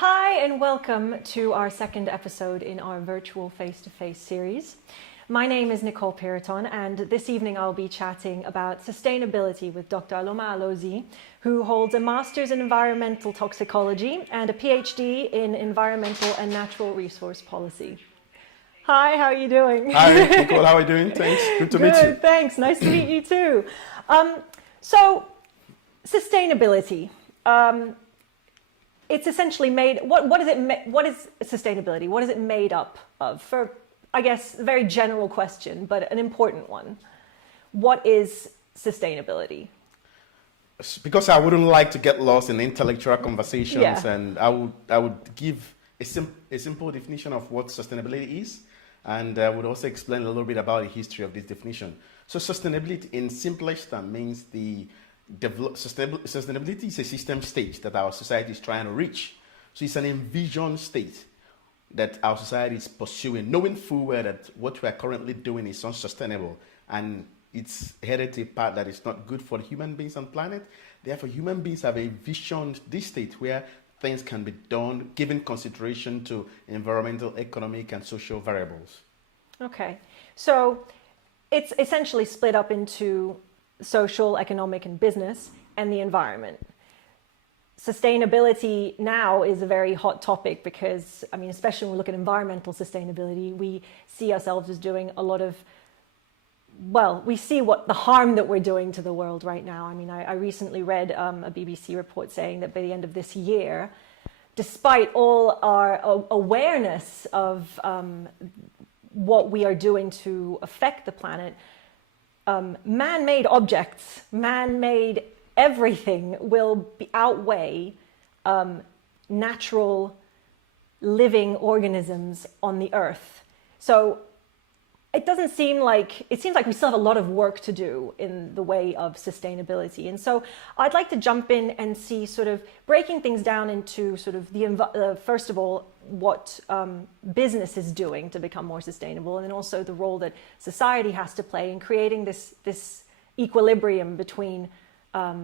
Hi and welcome to our second episode in our virtual face-to-face series. My name is Nicole Pyrathon, and this evening I'll be chatting about sustainability with Dr. Alaoma Alozie, who holds a Master's in Environmental Toxicology and a PhD in Environmental and Natural Resource Policy. Hi, how are you doing? Hi, Nicole, how are you doing? Thanks, good to meet you. Good, thanks, nice to meet you too. So, sustainability. It's essentially made, what is sustainability? What is it made up of? For, I guess, a very general question, but an important one. What is sustainability? Because I wouldn't like to get lost in intellectual conversations, and I would give a simple definition of what sustainability is, and I would also explain a little bit about the history of this definition. So sustainability in simplest terms means sustainability is a system state that our society is trying to reach. So it's an envisioned state that our society is pursuing, knowing full well that what we are currently doing is unsustainable and it's headed to a path that is not good for the human beings on the planet. Therefore, human beings have envisioned this state where things can be done, giving consideration to environmental, economic, and social variables. Okay, so it's essentially split up into social, economic, and business, and the environment. Sustainability now is a very hot topic because, I mean, especially when we look at environmental sustainability, we see ourselves as doing a lot of, well, we see what the harm that we're doing to the world right now. I mean, I recently read a BBC report saying that by the end of this year, despite all our awareness of what we are doing to affect the planet, man-made objects, man-made everything will outweigh natural living organisms on the earth. So it seems like we still have a lot of work to do in the way of sustainability. And so I'd like to jump in and see sort of breaking things down into sort of first of all, what business is doing to become more sustainable, and then also the role that society has to play in creating this equilibrium between of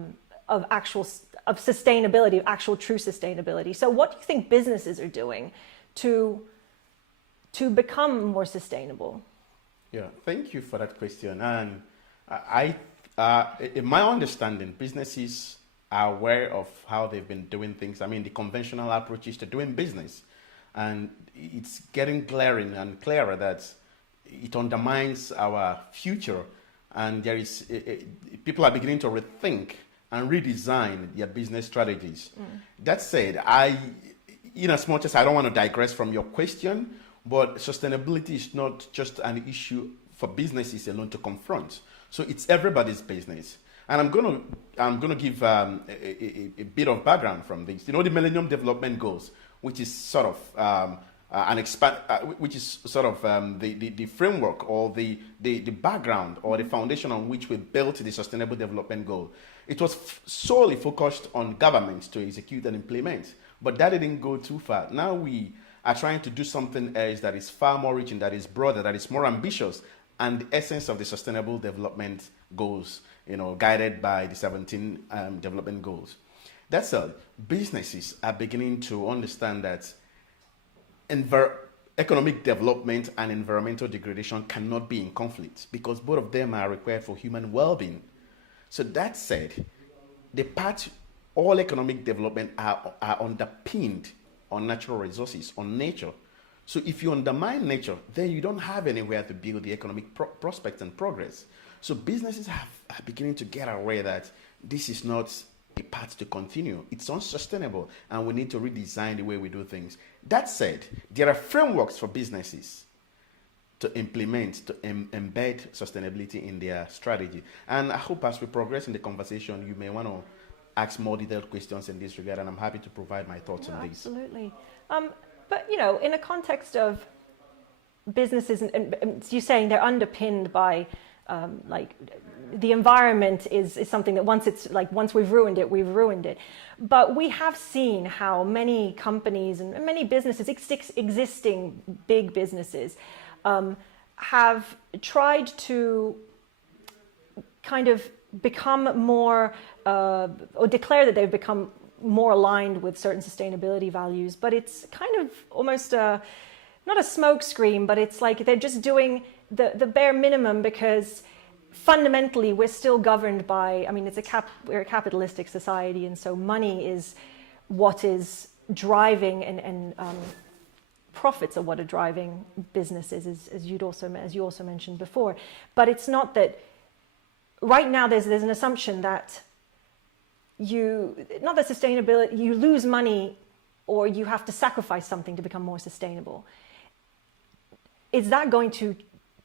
sustainability, of actual true sustainability. So what do you think businesses are doing to become more sustainable? Yeah, thank you for that question. And in my understanding, businesses are aware of how they've been doing things. I mean, the conventional approaches to doing business. And it's getting glaring and clearer that it undermines our future. And there is people are beginning to rethink and redesign their business strategies. That said, in as much as I don't want to digress from your question, but sustainability is not just an issue for businesses alone to confront. So it's everybody's business. And I'm gonna give a bit of background from this. You know, the Millennium Development Goals, which is sort of the framework or the background or the foundation on which we built the Sustainable Development Goal. It was solely focused on governments to execute and implement, but that didn't go too far. Now we are trying to do something else that is far more reaching, that is broader, that is more ambitious, and the essence of the Sustainable Development Goals, you know, guided by the 17 development goals. That's all. Businesses are beginning to understand that economic development and environmental degradation cannot be in conflict because both of them are required for human well-being. So that said, all economic development are underpinned on natural resources, on nature. So if you undermine nature, then you don't have anywhere to build the economic prospect and progress. So businesses are beginning to get aware that this is not a path to continue. It's unsustainable, and we need to redesign the way we do things. That said, there are frameworks for businesses to implement, to embed sustainability in their strategy. And I hope as we progress in the conversation, you may want to ask more detailed questions in this regard, and I'm happy to provide my thoughts on this. Absolutely. But, you know, in a context of businesses, and you're saying they're underpinned by like the environment is something that once we've ruined it. But we have seen how many companies and many businesses, existing big businesses, have tried to kind of become more or declare that they've become more aligned with certain sustainability values, but it's kind of almost not a smoke screen, but it's like they're just doing the bare minimum, because fundamentally we're still governed by, I mean, we're a capitalistic society, and so money is what is driving, and profits are what are driving businesses, as you also mentioned before. But it's not that right now there's an assumption that sustainability, you lose money or you have to sacrifice something to become more sustainable.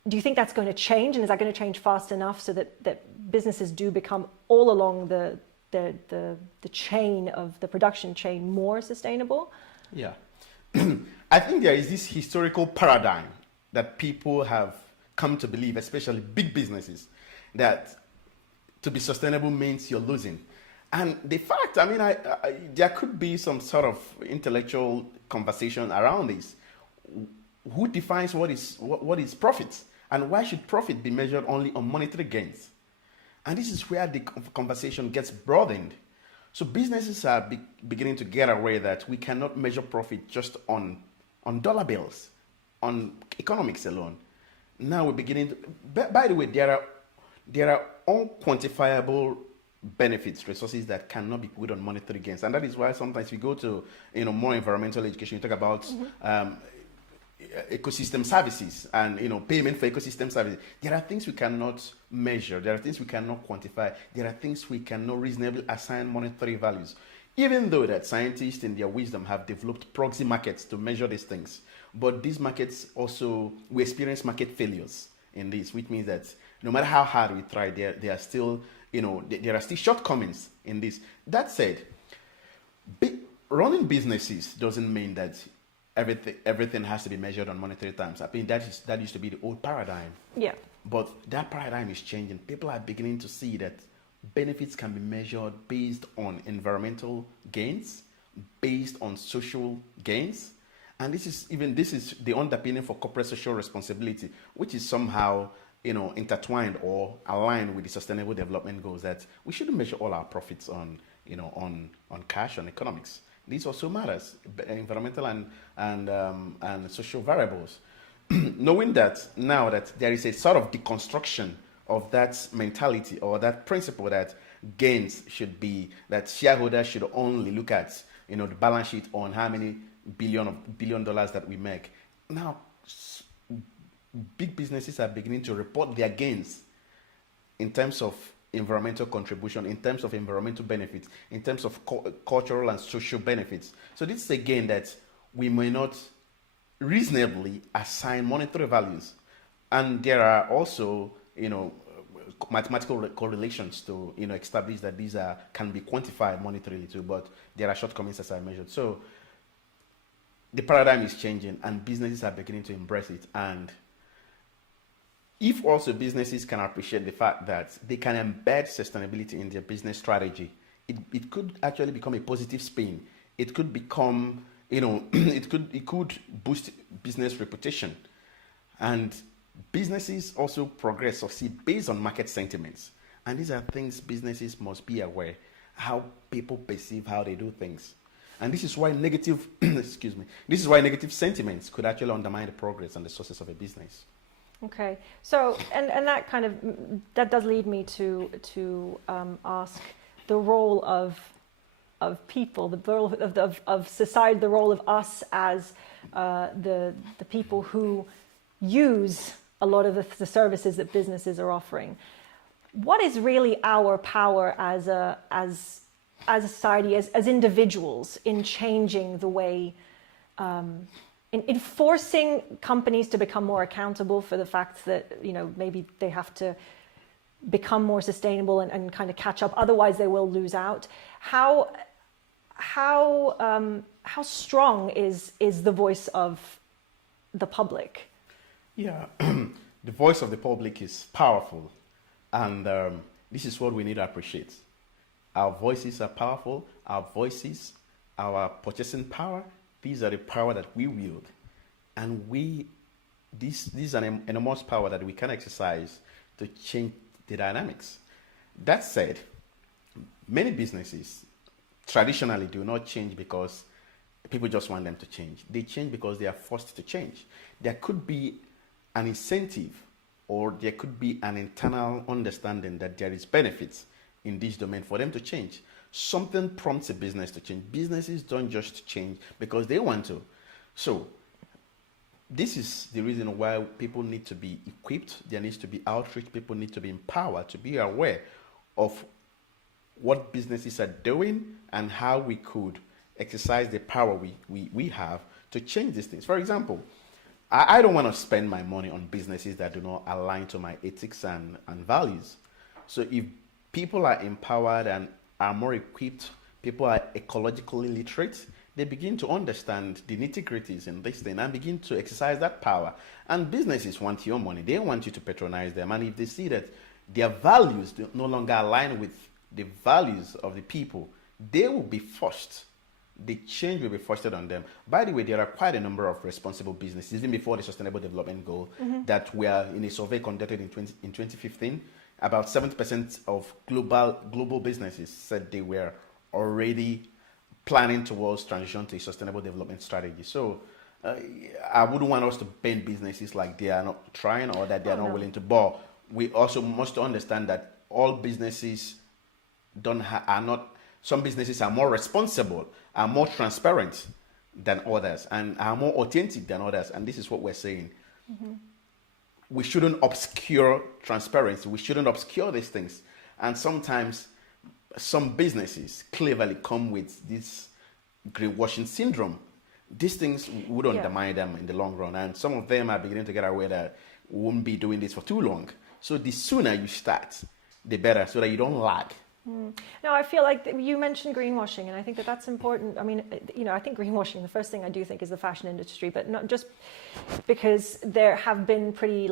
Do you think that's going to change, and is that going to change fast enough so that businesses do become all along the chain of the production chain more sustainable? Yeah. I think there is this historical paradigm that people have come to believe, especially big businesses, that to be sustainable means you're losing. And the fact, I mean, there could be some sort of intellectual conversation around this. Who defines what is profit? And why should profit be measured only on monetary gains? And this is where the conversation gets broadened. So businesses are beginning to get aware that we cannot measure profit just on dollar bills, on economics alone. Now we're beginning to, by the way, there are unquantifiable benefits, resources that cannot be put on monetary gains. And that is why sometimes we go to more environmental education, you talk about ecosystem services and payment for ecosystem services. There are things we cannot measure, there are things we cannot quantify, there are things we cannot reasonably assign monetary values, even though that scientists in their wisdom have developed proxy markets to measure these things. But these markets also, we experience market failures in this, which means that no matter how hard we try, there are still there are still shortcomings in this. That said, running businesses doesn't mean that everything has to be measured on monetary terms. I mean, that used to be the old paradigm. Yeah. But that paradigm is changing. People are beginning to see that benefits can be measured based on environmental gains, based on social gains. And this is the underpinning for corporate social responsibility, which is somehow intertwined or aligned with the sustainable development goals, that we shouldn't measure all our profits on cash, on economics. This also matters, environmental and social variables. Knowing that now that there is a sort of deconstruction of that mentality or that principle that gains should be, that shareholders should only look at the balance sheet on how many billion dollars that we make. Now, big businesses are beginning to report their gains in terms of environmental contribution, in terms of environmental benefits, in terms of cultural and social benefits. So this is a gain that we may not reasonably assign monetary values. And there are also, mathematical correlations to, establish that these can be quantified monetarily too, but there are shortcomings as I measured. So the paradigm is changing and businesses are beginning to embrace it. And if also businesses can appreciate the fact that they can embed sustainability in their business strategy, it could actually become a positive spin. It could become, it could boost business reputation. And businesses also progress, succeed based on market sentiments. And these are things businesses must be aware, how people perceive how they do things. And this is why negative, this is why negative sentiments could actually undermine the progress and the success of a business. Okay, so and that does lead me to ask the role of people, the role of society, the role of us as the people who use a lot of the services that businesses are offering. What is really our power as a society, as individuals, in changing the way? In forcing companies to become more accountable for the fact that maybe they have to become more sustainable and kind of catch up, otherwise they will lose out. How strong is the voice of the public? Yeah, the voice of the public is powerful, and this is what we need to appreciate. Our voices are powerful. Our voices, our purchasing power. These are the power that we wield, and this is an enormous power that we can exercise to change the dynamics. That said, many businesses traditionally do not change because people just want them to change. They change because they are forced to change. There could be an incentive, or there could be an internal understanding that there is benefits in this domain for them to change. Something prompts a business to change. Businesses don't just change because they want to. So this is the reason why people need to be equipped. There needs to be outreach. People need to be empowered to be aware of what businesses are doing and how we could exercise the power we have to change these things. For example, I don't want to spend my money on businesses that do not align to my ethics and values. So if people are empowered and are more equipped, people are ecologically literate, they begin to understand the nitty-gritties in this thing and begin to exercise that power. And businesses want your money. They want you to patronize them. And if they see that their values do no longer align with the values of the people, they will be forced. The change will be foisted on them. By the way, there are quite a number of responsible businesses, even before the Sustainable Development Goal, that were in a survey conducted in 2015. About 70% of global businesses said they were already planning towards transition to a sustainable development strategy. So I wouldn't want us to bend businesses like they are not trying or that they are not willing to. But we also must understand that all businesses are not. Some businesses are more responsible, are more transparent than others, and are more authentic than others. And this is what we're saying. We shouldn't obscure transparency. We shouldn't obscure these things. And sometimes some businesses cleverly come with this greenwashing syndrome. These things would undermine them in the long run. And some of them are beginning to get aware that we won't be doing this for too long. So the sooner you start, the better, so that you don't lag. No, I feel like you mentioned greenwashing, and I think that that's important. I mean, I think greenwashing, the first thing I do think is the fashion industry, but not just because there have been pretty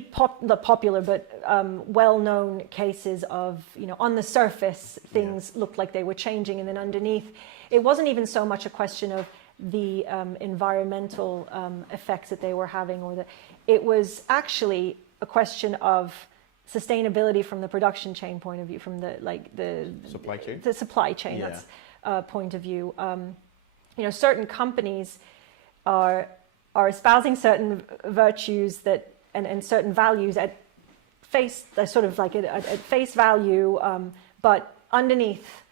popular but well-known cases of, on the surface things looked like they were changing, and then underneath it wasn't even so much a question of the environmental effects that they were having, it was actually a question of sustainability from the production chain point of view, from the supply chain that's point of view. Certain companies are espousing certain virtues that and certain values at face value, but underneath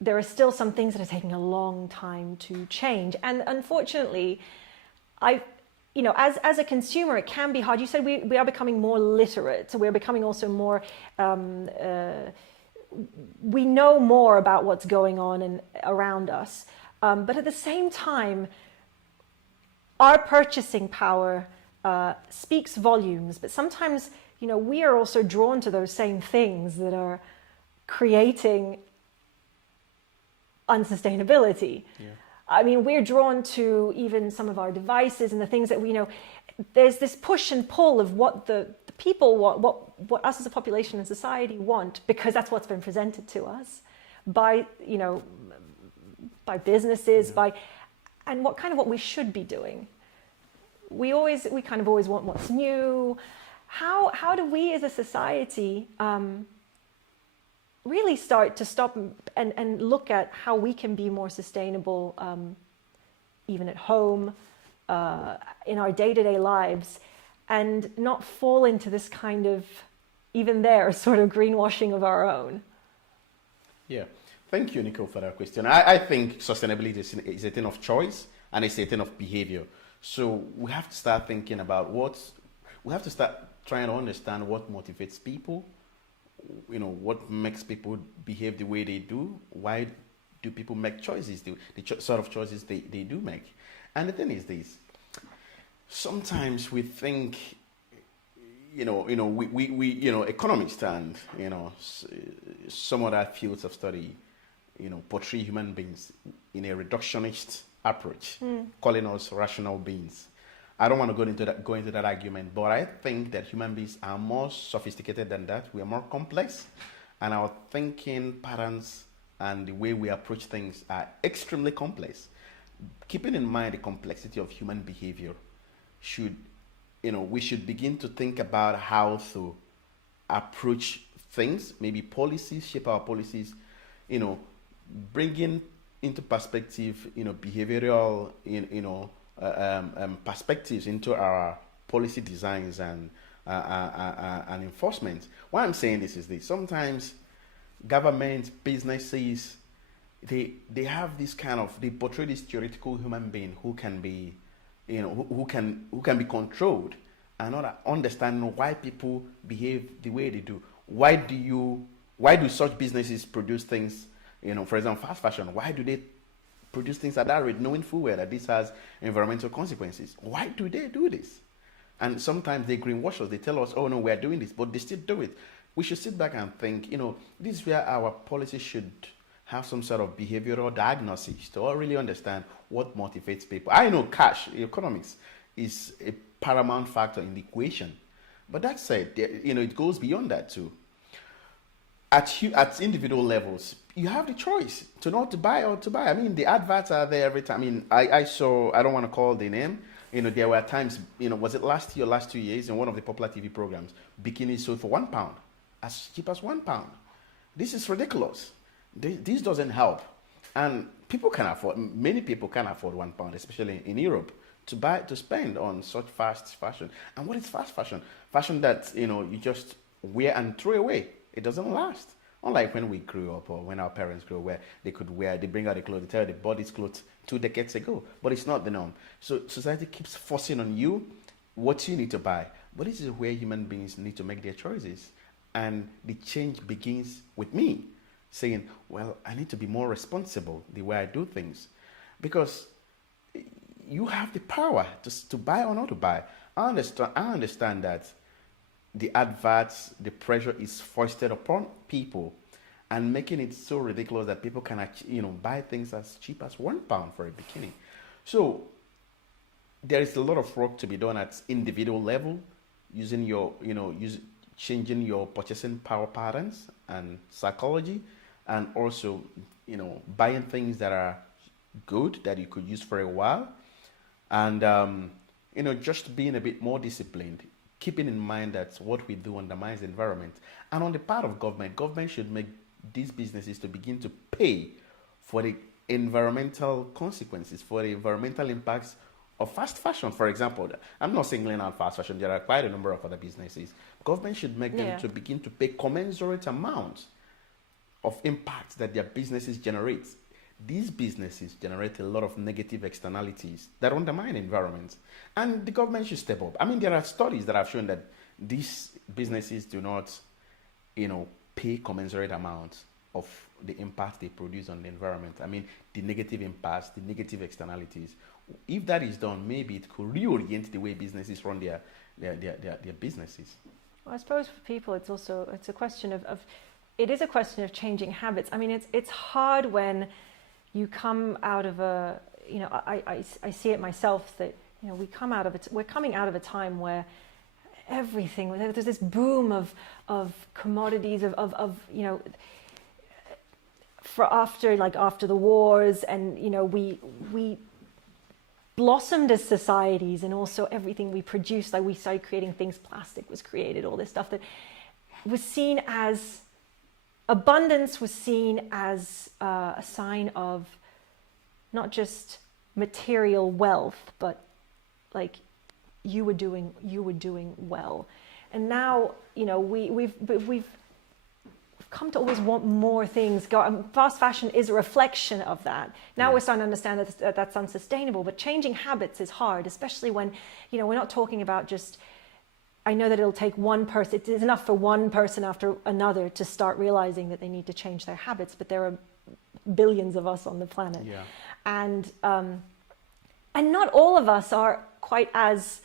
there are still some things that are taking a long time to change. And unfortunately, as a consumer, it can be hard. You said we are becoming more literate, so we're becoming also more, we know more about what's going on and around us. But at the same time, our purchasing power speaks volumes. But sometimes, we are also drawn to those same things that are creating unsustainability. I mean, we're drawn to even some of our devices and the things that we know. There's this push and pull of what the people want, what us as a population and society want, because that's what's been presented to us by businesses, and what we should be doing. We kind of always want what's new. How do we as a society really start to stop and look at how we can be more sustainable, even at home, in our day-to-day lives, and not fall into this kind of, even there, sort of greenwashing of our own? Yeah. Thank you, Nicole, for that question. I think sustainability is a thing of choice and it's a thing of behavior. So we have to start thinking about we have to start trying to understand what motivates people, what makes people behave the way they do. Why do people make choices, the sort of choices they do make? And the thing is this: sometimes we think, we economists and some other fields of study, portray human beings in a reductionist approach, calling us rational beings. I don't want to go into that argument, but I think that human beings are more sophisticated than that. We are more complex, and our thinking patterns and the way we approach things are extremely complex. Keeping in mind the complexity of human behavior, we should begin to think about how to approach things, maybe policies, shape our policies, bringing into perspective, behavioral, perspectives into our policy designs and enforcement. Why I'm saying this is this: sometimes governments, businesses, they have this kind of, they portray this theoretical human being who can be, who can be controlled, and not understanding why people behave the way they do. Why do such businesses produce things? For example, fast fashion. Why do they produce things at that rate, knowing full well that this has environmental consequences? Why do they do this? And sometimes they greenwash us. They tell us, "Oh no, we are doing this," but they still do it. We should sit back and think. This is where our policy should have some sort of behavioral diagnosis to all really understand what motivates people. I know cash, economics, is a paramount factor in the equation, but that said, it goes beyond that too. At individual levels, you have the choice to not to buy or to buy. I mean, the adverts are there every time. I mean, I saw, I don't want to call the name. There were times, was it last year or last 2 years in one of the popular TV programs, bikinis sold for £1, as cheap as £1. This is ridiculous. This doesn't help. And many people can afford £1, especially in Europe, to spend on such fast fashion. And what is fast fashion? Fashion that, you just wear and throw away. It doesn't last. Unlike when we grew up or when our parents grew up, where they bring out the clothes, they tell you they bought these clothes 2 decades ago. But it's not the norm. So society keeps forcing on you what you need to buy. But this is where human beings need to make their choices. And the change begins with me saying, well, I need to be more responsible the way I do things. Because you have the power to buy or not to buy. I understand that the adverts, the pressure is foisted upon people and making it so ridiculous that people can buy things as cheap as £1 for a bikini. So there is a lot of work to be done at individual level, using changing your purchasing power patterns and psychology, and also buying things that are good that you could use for a while, and just being a bit more disciplined, keeping in mind that what we do undermines the environment. And on the part of government should make these businesses to begin to pay for the environmental consequences, for the environmental impacts of fast fashion. For example, I'm not singling out fast fashion. There are quite a number of other businesses. Government should make them to begin to pay commensurate amounts of impact that their businesses generate. These businesses generate a lot of negative externalities that undermine the environment, and the government should step up. I mean, there are studies that have shown that these businesses do not, pay commensurate amounts of the impact they produce on the environment. I mean, the negative impacts, the negative externalities. If that is done, maybe it could reorient the way businesses run their businesses. Well, I suppose for people, it's a question it is a question of changing habits. I mean, it's hard when you come out of I see it myself that, we're coming out of a time where there's this boom of commodities for after the wars, and we blossomed as societies, and also everything we produced, we started creating things, plastic was created, all this stuff that was seen as abundance, was seen as a sign of not just material wealth, but you were doing well. And now we've come to always want more things. Fast fashion is a reflection of that. Now we're starting to understand that that's unsustainable. But changing habits is hard, especially when we're not talking about just. I know that it'll take one person. It is enough for one person after another to start realizing that they need to change their habits. But there are billions of us on the planet, and not all of us are quite as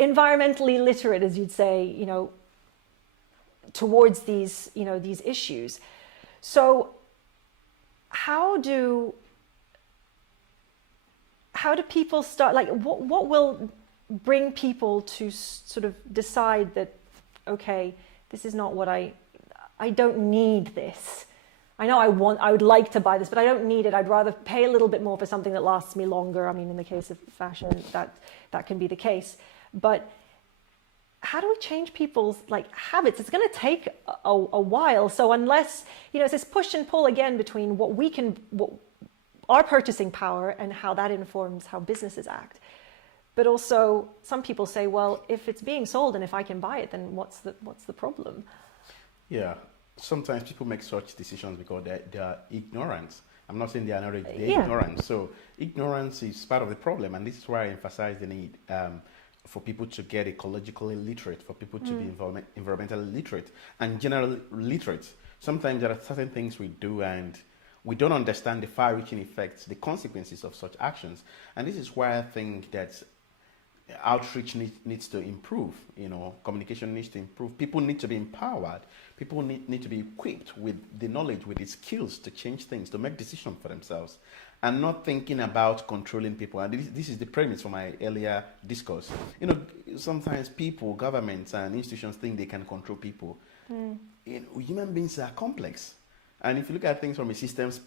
environmentally literate as you'd say, towards these issues. So how do people start? What will bring people to sort of decide that, okay, this is not what I don't need this. I know I would like to buy this, but I don't need it. I'd rather pay a little bit more for something that lasts me longer. I mean, in the case of fashion, that can be the case. But how do we change people's like habits? It's going to take a while. So unless, it's this push and pull again between what our purchasing power and how that informs how businesses act. But also some people say, well, if it's being sold and if I can buy it, then what's the problem? Yeah. Sometimes people make such decisions because they are ignorant. I'm not saying they are not, they're ignorant. So ignorance is part of the problem, and this is why I emphasize the need for people to get ecologically literate, for people to be environmentally literate, and generally literate. Sometimes there are certain things we do and we don't understand the far-reaching effects, the consequences of such actions. And this is why I think that outreach needs to improve, communication needs to improve. People need to be empowered. People need to be equipped with the knowledge, with the skills to change things, to make decisions for themselves, and not thinking about controlling people. And this is the premise for my earlier discourse. Sometimes people, governments, and institutions think they can control people. Human beings are complex. And if you look at things from a systems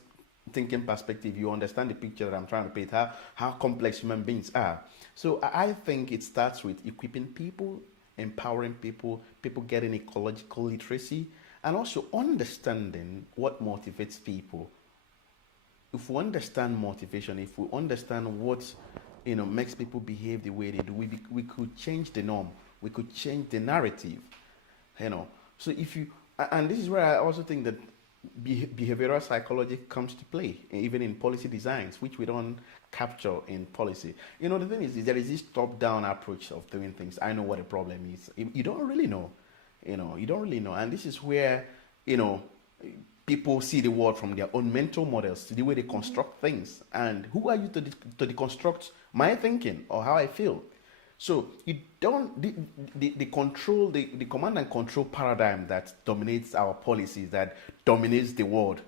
thinking perspective, you understand the picture that I'm trying to paint, how complex human beings are. So I think it starts with equipping people, empowering people, people getting ecological literacy, and also understanding what motivates people. If we understand motivation, if we understand what makes people behave the way they do, we could change the norm, we could change the narrative. So and this is where I also think that behavioral psychology comes to play, even in policy designs, which we don't capture in policy. The thing is there is this top-down approach of doing things. I know what the problem is. You don't really know. You don't really know. And this is where, people see the world from their own mental models, to the way they construct things. And who are you to deconstruct my thinking or how I feel? So you don't, the command and control paradigm that dominates our policies, that dominates the world,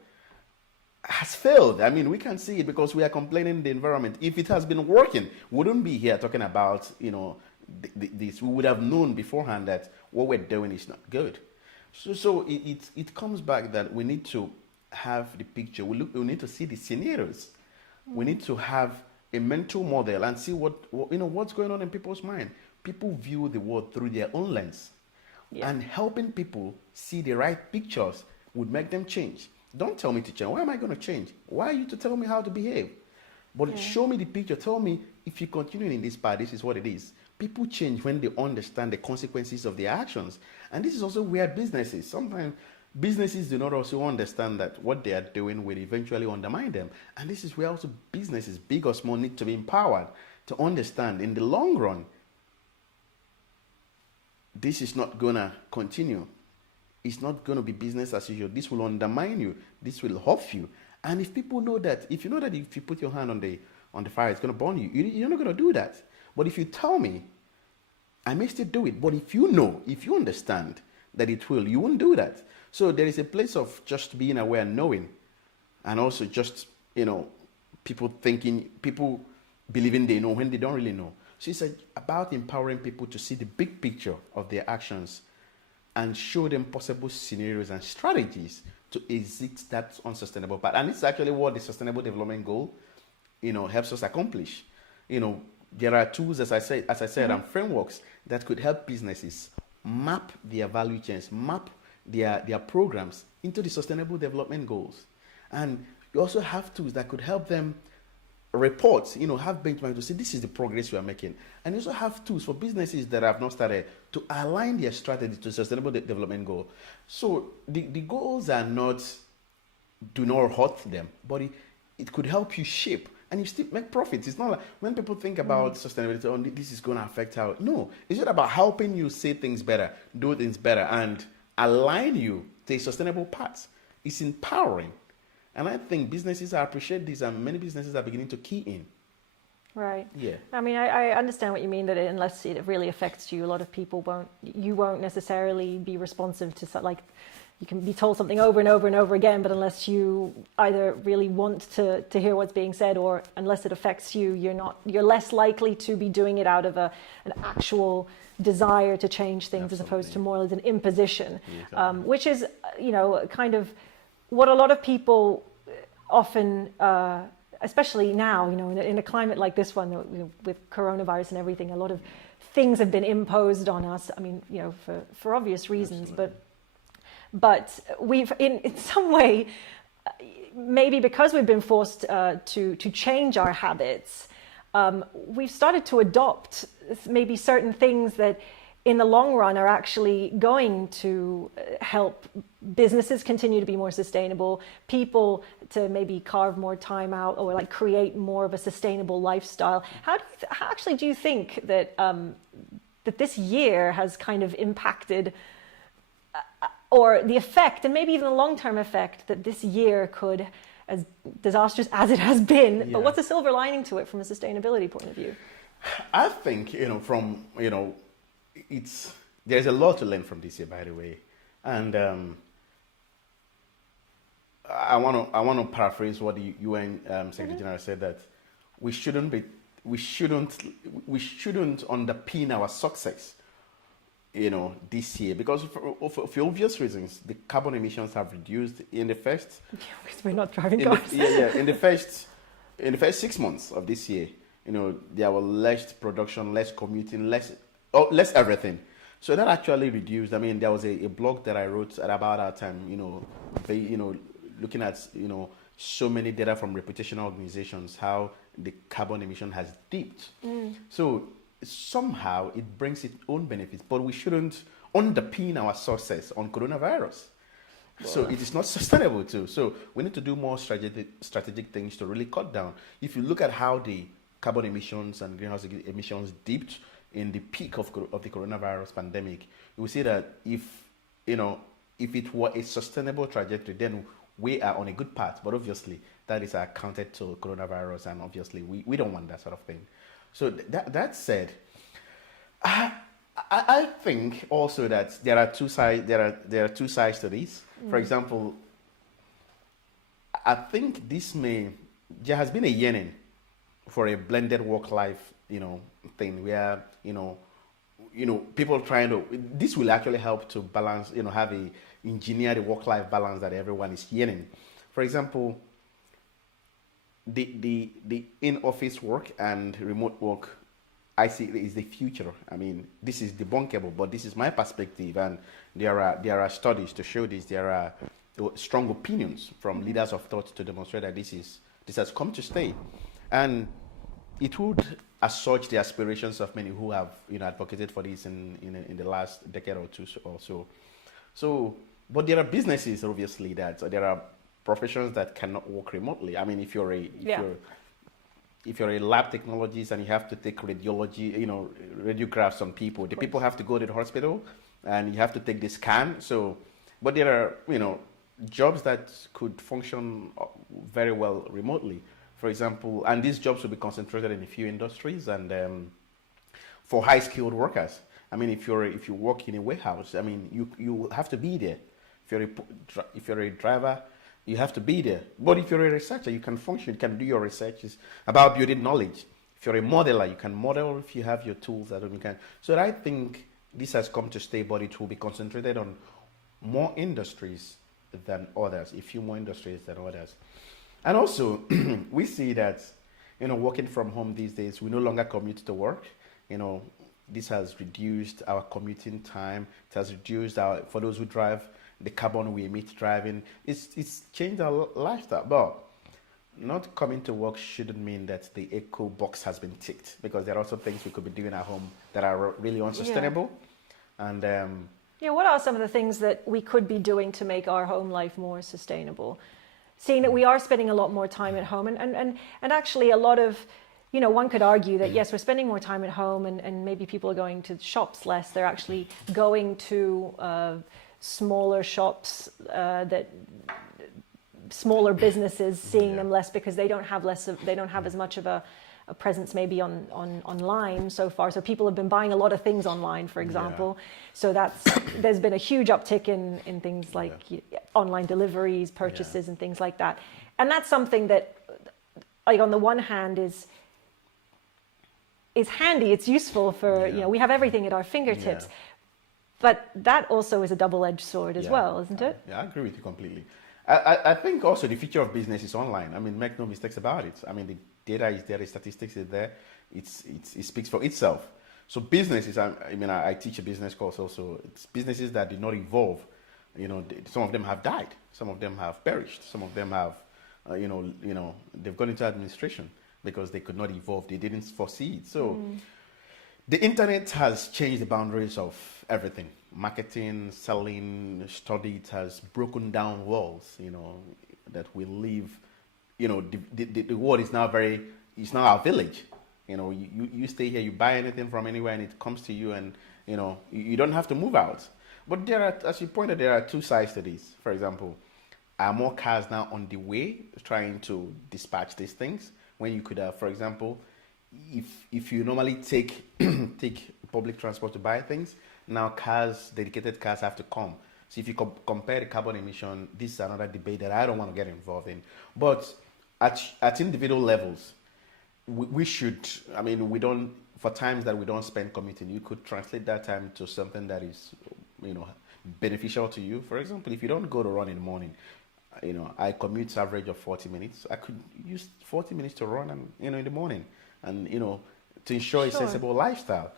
has failed. I mean, we can see it because we are complaining the environment. If it has been working, we wouldn't be here talking about, this. We would have known beforehand that what we're doing is not good. So it comes back that we need to have the picture. We need to see the scenarios. We need to have a mental model and see what's going on in people's mind. People view the world through their own lens, and helping people see the right pictures would make them change. Don't tell me to change. Why am I going to change? Why are you to tell me how to behave? But show me the picture. Tell me, if you continue in this path, this is what it is. People change when they understand the consequences of their actions. And this is also where businesses, sometimes businesses do not also understand that what they are doing will eventually undermine them. And this is where also businesses, big or small, need to be empowered to understand in the long run, this is not going to continue. It's not going to be business as usual. This will undermine you. This will hurt you. And if people know that, if you put your hand on the fire, it's going to burn you, you're not going to do that. But if you tell me, I may still do it. But if you understand that it will, you won't do that. So there is a place of just being aware, knowing, and also just, people believing they know when they don't really know. So it's about empowering people to see the big picture of their actions and show them possible scenarios and strategies to exit that unsustainable path. And it's actually what the Sustainable Development Goal, helps us accomplish. There are tools, as I said, and frameworks that could help businesses map their value chains, map their programs into the Sustainable Development Goals. And you also have tools that could help them report, have benchmarks to say this is the progress we are making. And you also have tools for businesses that have not started to align their strategy to Sustainable Development Goal. So the goals are do not hurt them, but it could help you shape and you still make profits. It's not like when people think about sustainability, this is going to affect how. No, it's just about helping you say things better, do things better, and align you to a sustainable path. It's empowering. And I think businesses appreciate this, and many businesses are beginning to key in. Right. Yeah. I mean, I understand what you mean, that unless it really affects you, a lot of people won't necessarily be responsive to, you can be told something over and over and over again, but unless you either really want to hear what's being said, or unless it affects you, you're less likely to be doing it out of an actual desire to change things. Absolutely. As opposed to more as an imposition, which is, kind of what a lot of people often especially now, in a climate like this one, with coronavirus and everything, a lot of things have been imposed on us. I mean, for obvious reasons, but we've in some way, maybe because we've been forced to change our habits, we've started to adopt maybe certain things that in the long run are actually going to help businesses continue to be more sustainable, people to maybe carve more time out or like create more of a sustainable lifestyle. How actually do you think that that this year has kind of impacted or the effect, and maybe even the long-term effect that this year could, as disastrous as it has been, but what's a silver lining to it from a sustainability point of view? I think, there's a lot to learn from this year, by the way. And I want to paraphrase what the UN Secretary General said, that we shouldn't underpin our success, this year, because for obvious reasons, the carbon emissions have reduced in the first. Because we're not driving cars. In the first 6 months of this year, there was less production, less commuting, less everything. So that actually reduced. I mean, there was a blog that I wrote at about that time, looking at, so many data from reputational organizations, how the carbon emission has dipped. So somehow it brings its own benefits, but we shouldn't underpin our success on coronavirus. So it is not sustainable too. So we need to do more strategic things to really cut down. If you look at how the carbon emissions and greenhouse emissions dipped in the peak of the coronavirus pandemic, you will see that if it were a sustainable trajectory, then we are on a good path. But obviously, that is accounted to coronavirus, and obviously, we don't want that sort of thing. So that said, I think also that there are two sides. There are two sides to this. For example, I think there has been a yearning for a blended work-life, thing where people trying to. This will actually help to balance, have a engineer the work-life balance that everyone is yearning. For example, the in-office work and remote work, I see is the future. I mean, this is debunkable, but this is my perspective, and there are studies to show this. There are strong opinions from leaders of thought to demonstrate that this has come to stay, and it would assuage the aspirations of many who have advocated for this in the last decade or two or so. So, but there are businesses obviously that there are professions that cannot work remotely. I mean, if you're a lab technologist and you have to take radiology, radiographs on people, the people have to go to the hospital and you have to take the scan. So, but there are, jobs that could function very well remotely. For example, and these jobs will be concentrated in a few industries and for high skilled workers. I mean, if you work in a warehouse, I mean, you have to be there. If you're a driver, you have to be there. But if you're a researcher, you can function, you can do your research. It's about building knowledge. If you're a modeler, you can model if you have your tools that you can. So I think this has come to stay, but it will be concentrated on more industries than others, a few more industries than others. And also, we see that, working from home these days, we no longer commute to work. This has reduced our commuting time. It has reduced for those who drive, the carbon we emit driving. It's changed our lifestyle. But not coming to work shouldn't mean that the eco box has been ticked, because there are also things we could be doing at home that are really unsustainable. Yeah. And what are some of the things that we could be doing to make our home life more sustainable? Seeing that we are spending a lot more time at home, and actually a lot of, one could argue that yes, we're spending more time at home, and maybe people are going to shops less. They're actually going to smaller shops, smaller businesses, seeing them less because they don't have as much of a presence maybe online so far. So people have been buying a lot of things online, for example. So there's been a huge uptick in things like online deliveries, purchases, and things like that. And that's something that, like, on the one hand is handy. It's useful for we have everything at our fingertips. Yeah. But that also is a double-edged sword as well, isn't it? Yeah, I agree with you completely. I think also the future of business is online. I mean, make no mistakes about it. I mean, the data is there, the statistics is there. It speaks for itself. So businesses, I teach a business course also. It's businesses that did not evolve. Some of them have died. Some of them have perished. Some of them have, they've gone into administration because they could not evolve. They didn't foresee it. So the internet has changed the boundaries of everything. Marketing, selling, study. It has broken down walls, that we live. The world is now it's now our village. You stay here, you buy anything from anywhere and it comes to you, and, you don't have to move out. But as you pointed, there are two sides to this. For example, are more cars now on the way trying to dispatch these things when you could have, for example, if you normally take public transport to buy things, now dedicated cars have to come. So if you compare the carbon emission, this is another debate that I don't want to get involved in. But at individual levels, we should, we don't, for times that we don't spend commuting, you could translate that time to something that is, beneficial to you. For example, if you don't go to run in the morning, I commute average of 40 minutes. I could use 40 minutes to run in the morning and, to ensure a sensible lifestyle.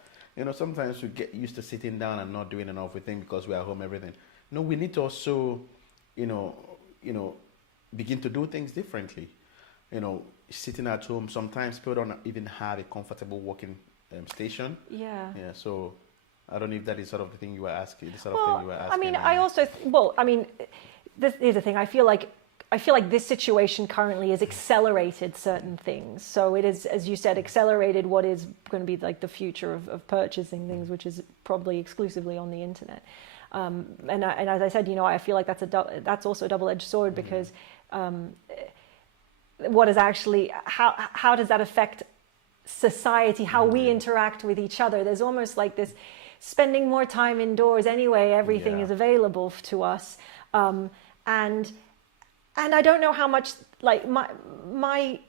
Sometimes we get used to sitting down and not doing enough with things because we are home, everything. No, we need to also, begin to do things differently. Sitting at home, sometimes people don't even have a comfortable working station. Yeah. Yeah. So I don't know if that is sort of the thing you were asking. The sort of thing you were asking. This is the thing. I feel like this situation currently has accelerated certain things. So it is, as you said, accelerated what is going to be like the future of purchasing things, which is probably exclusively on the internet. And as I said, I feel like that's also a double-edged sword because what is actually how does that affect society? How we interact with each other? There's almost like this spending more time indoors anyway. Everything is available to us, and I don't know how much. Like my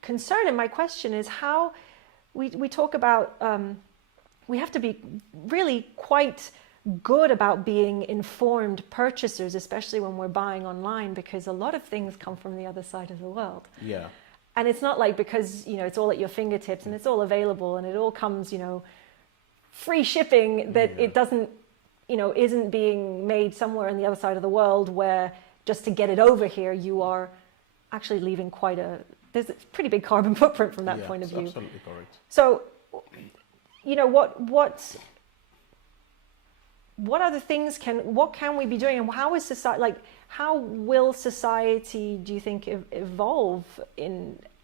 concern and my question is how we talk about we have to be really quite good about being informed purchasers, especially when we're buying online, because a lot of things come from the other side of the world. Yeah. And it's not like because, it's all at your fingertips and it's all available and it all comes, free shipping, that it doesn't, isn't being made somewhere on the other side of the world where just to get it over here, you are actually leaving there's a pretty big carbon footprint from that point of view. Absolutely correct. So, what other things what can we be doing, and how is society, how will society, do you think, evolve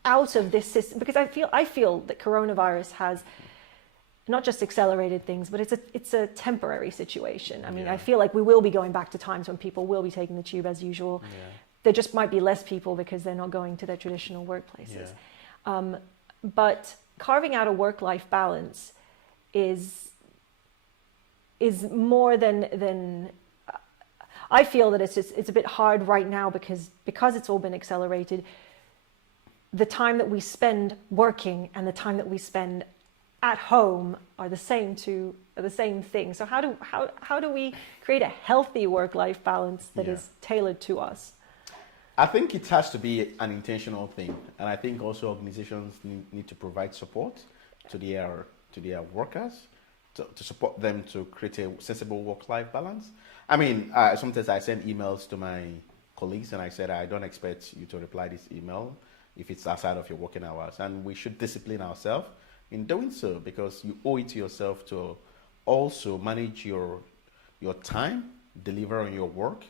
out of this system? Because I feel that coronavirus has not just accelerated things, but it's a temporary situation. I feel like we will be going back to times when people will be taking the tube as usual. Yeah. There just might be less people because they're not going to their traditional workplaces. Yeah. But carving out a work-life balance is more than I feel that it's a bit hard right now because it's all been accelerated. The time that we spend working and the time that we spend at home are the same thing. So how do we create a healthy work-life balance that is tailored to us? I think it has to be an intentional thing, and I think also organizations need to provide support to their workers to support them to create a sensible work-life balance. Sometimes I send emails to my colleagues and I said, I don't expect you to reply this email if it's outside of your working hours. And we should discipline ourselves in doing so because you owe it to yourself to also manage your time, deliver on your work,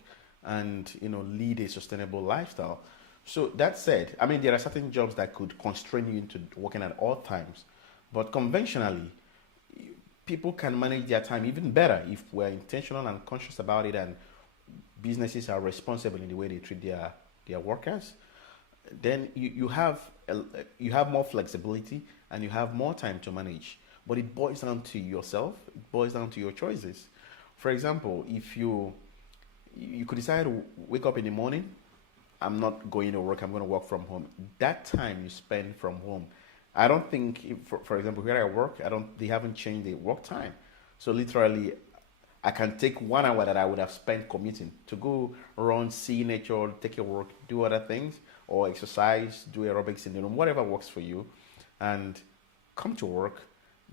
and lead a sustainable lifestyle. So that said, there are certain jobs that could constrain you into working at all times, but conventionally, people can manage their time even better if we're intentional and conscious about it, and businesses are responsible in the way they treat their workers. Then you have more flexibility and you have more time to manage. But it boils down to yourself. It boils down to your choices. For example, if you could decide to wake up in the morning, I'm not going to work, I'm going to work from home. That time you spend from home, I don't think, for example, where I work, they haven't changed the work time. So literally, I can take 1 hour that I would have spent commuting to go run, see nature, take a walk, do other things, or exercise, do aerobics in the room, whatever works for you, and come to work,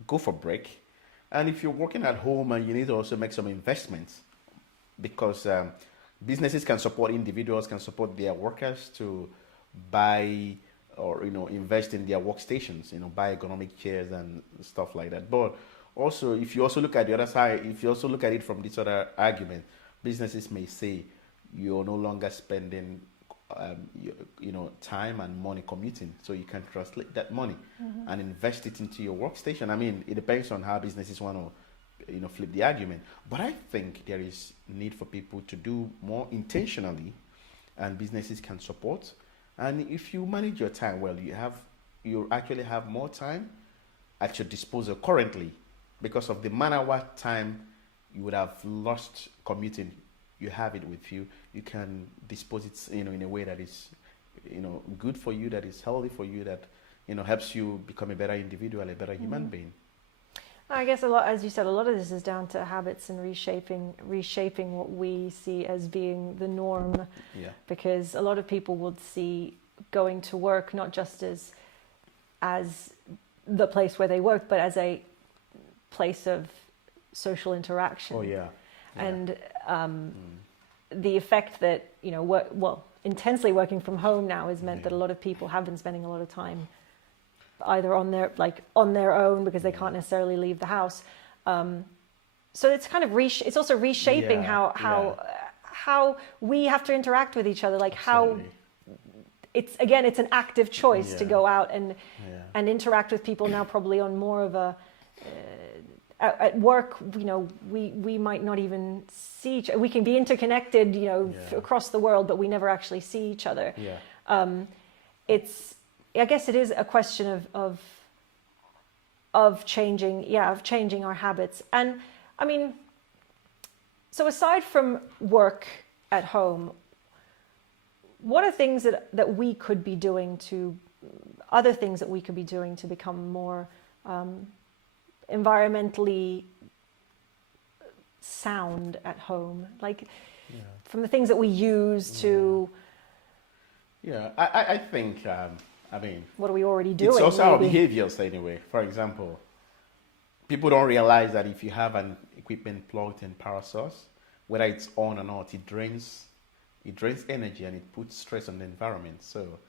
go for break. And if you're working at home and you need to also make some investments, because businesses can support individuals, can support their workers to buy or invest in their workstations, buy ergonomic chairs and stuff like that. But also, if you also look at the other side, if you also look at it from this other argument, businesses may say you're no longer spending time and money commuting, so you can translate that money and invest it into your workstation. I mean, it depends on how businesses want to flip the argument, but I think there is need for people to do more intentionally, and businesses can support. And if you manage your time well, you actually have more time at your disposal currently, because of the man-hour time you would have lost commuting. You have it with you. You can dispose it, in a way that is, good for you, that is healthy for you, that, helps you become a better individual, a better human being. I guess as you said, a lot of this is down to habits and reshaping what we see as being the norm. Yeah. Because a lot of people would see going to work not just as the place where they work, but as a place of social interaction. Oh yeah. And the effect that intensely working from home now has meant that a lot of people have been spending a lot of time either on their own because they can't necessarily leave the house. So it's kind of it's also reshaping how we have to interact with each other. Like Absolutely. how it's an active choice to go out and interact with people now, probably on more of a at work. We might not even see each other. We can be interconnected, across the world, but we never actually see each other. I guess it is a question of changing our habits. And I mean, so aside from work at home, what are things that we could be doing other things that we could be doing to become more environmentally sound at home? Like from the things that we use to... I think... what are we already doing? It's also our behaviors anyway. For example, people don't realize that if you have an equipment plugged in power source, whether it's on or not, it drains energy and it puts stress on the environment. So,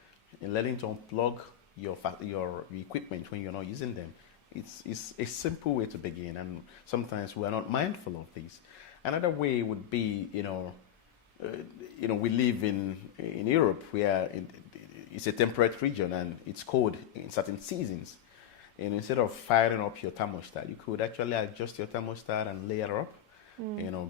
in letting to unplug your equipment when you're not using them, it's a simple way to begin. And sometimes we are not mindful of these. Another way would be, we live in Europe, where it's a temperate region and it's cold in certain seasons. And instead of firing up your thermostat, you could actually adjust your thermostat and layer up,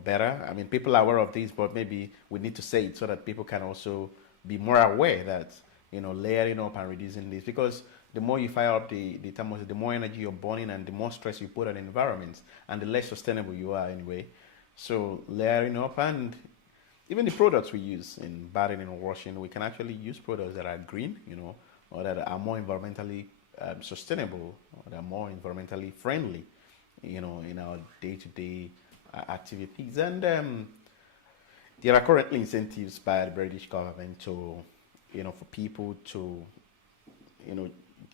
better. I mean, people are aware of this, but maybe we need to say it so that people can also be more aware that, layering up and reducing this. Because the more you fire up the thermostat, the more energy you're burning and the more stress you put on the environment, and the less sustainable you are anyway. So layering up, and even the products we use in bathing and washing, we can actually use products that are green, or that are more environmentally sustainable, or that are more environmentally friendly, in our day-to-day activities. And there are currently incentives by the British government to, for people to,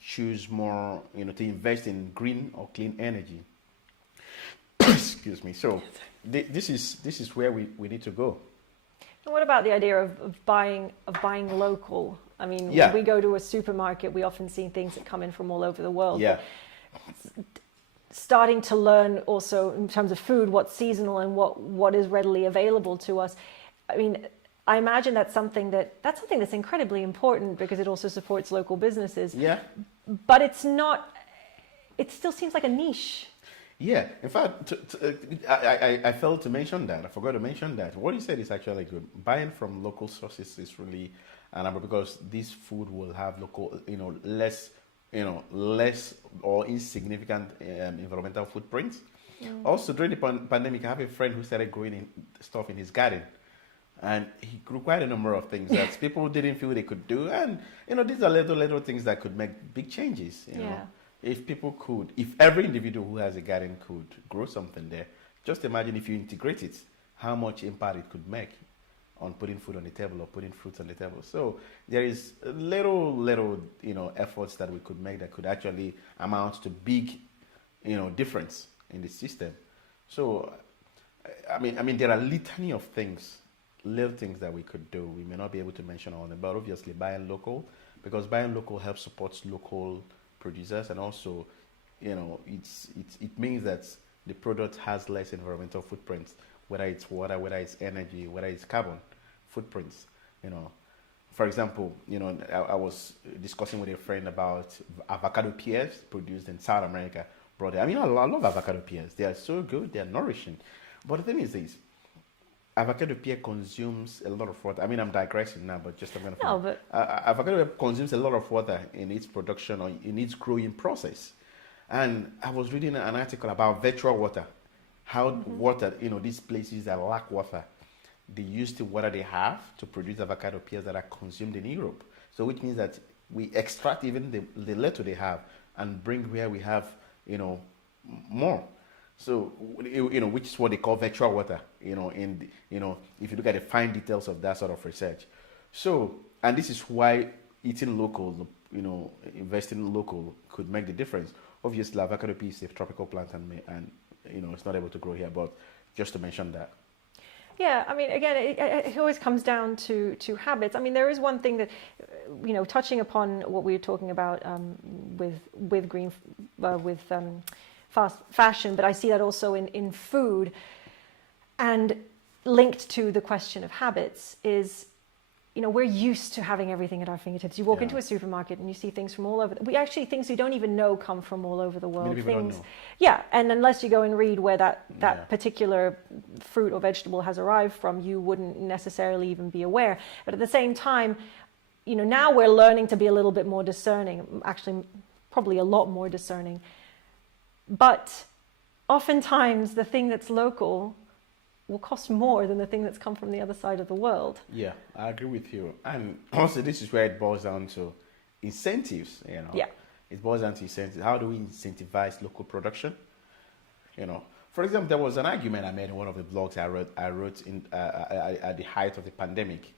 choose more, to invest in green or clean energy. Excuse me. So this is where we need to go. What about the idea of buying local? I mean, when we go to a supermarket, we often see things that come in from all over the world. Yeah. Starting to learn also in terms of food, what's seasonal and what is readily available to us. I mean, I imagine that's something that's incredibly important, because it also supports local businesses. Yeah. But it's not. It still seems like a niche. Yeah, in fact, I failed to mention that. I forgot to mention that. What you said is actually good. Buying from local sources is really, because this food will have local, less or insignificant environmental footprints. Also, during the pandemic, I have a friend who started growing stuff in his garden, and he grew quite a number of things that people didn't feel they could do. And these are little things that could make big changes. If every individual who has a garden could grow something there, just imagine if you integrate it, how much impact it could make on putting food on the table or putting fruits on the table. So there is little efforts that we could make that could actually amount to big difference in the system. So I mean there are litany of things, little things that we could do. We may not be able to mention all of them, but obviously buying local, because buying local helps support local producers, and also it means that the product has less environmental footprints, whether it's water, whether it's energy, whether it's carbon footprints. For example, I was discussing with a friend about avocado pears produced in South America. Brother, I mean, I love avocado pears. They are so good. They are nourishing. But the thing is this: avocado pear consumes a lot of water. I mean, I'm digressing now, but just I'm going to. No, but avocado consumes a lot of water in its production or in its growing process. And I was reading an article about virtual water, how water, these places that lack water, they use the water they have to produce avocado pears that are consumed in Europe. So which means that we extract even the little they have and bring where we have, more. So, which is what they call virtual water, if you look at the fine details of that sort of research. So, and this is why eating local, investing local could make the difference. Obviously, avocado pear is a tropical plant and it's not able to grow here, but just to mention that. Yeah, I mean, again, it always comes down to habits. I mean, there is one thing that, touching upon what we were talking about with fast fashion, but I see that also in food, and linked to the question of habits is, we're used to having everything at our fingertips. You walk into a supermarket and you see things from all over. Things we don't even know come from all over the world. Many people don't know. Yeah, and unless you go and read where that particular fruit or vegetable has arrived from, you wouldn't necessarily even be aware. But at the same time, now we're learning to be a little bit more discerning. Actually, probably a lot more discerning. But oftentimes, the thing that's local will cost more than the thing that's come from the other side of the world. Yeah, I agree with you. And also, this is where it boils down to incentives, Yeah. It boils down to incentives. How do we incentivize local production? For example, there was an argument I made in one of the blogs I wrote in at the height of the pandemic.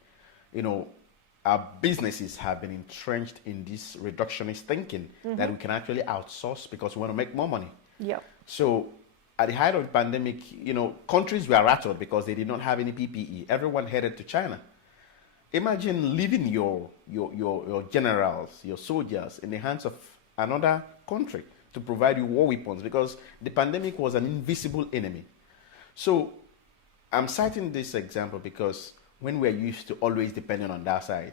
Our businesses have been entrenched in this reductionist thinking that we can actually outsource because we want to make more money. Yeah. So at the height of the pandemic, countries were rattled because they did not have any PPE. Everyone headed to China. Imagine leaving your generals, your soldiers in the hands of another country to provide you war weapons, because the pandemic was an invisible enemy. So I'm citing this example because when we're used to always depending on that side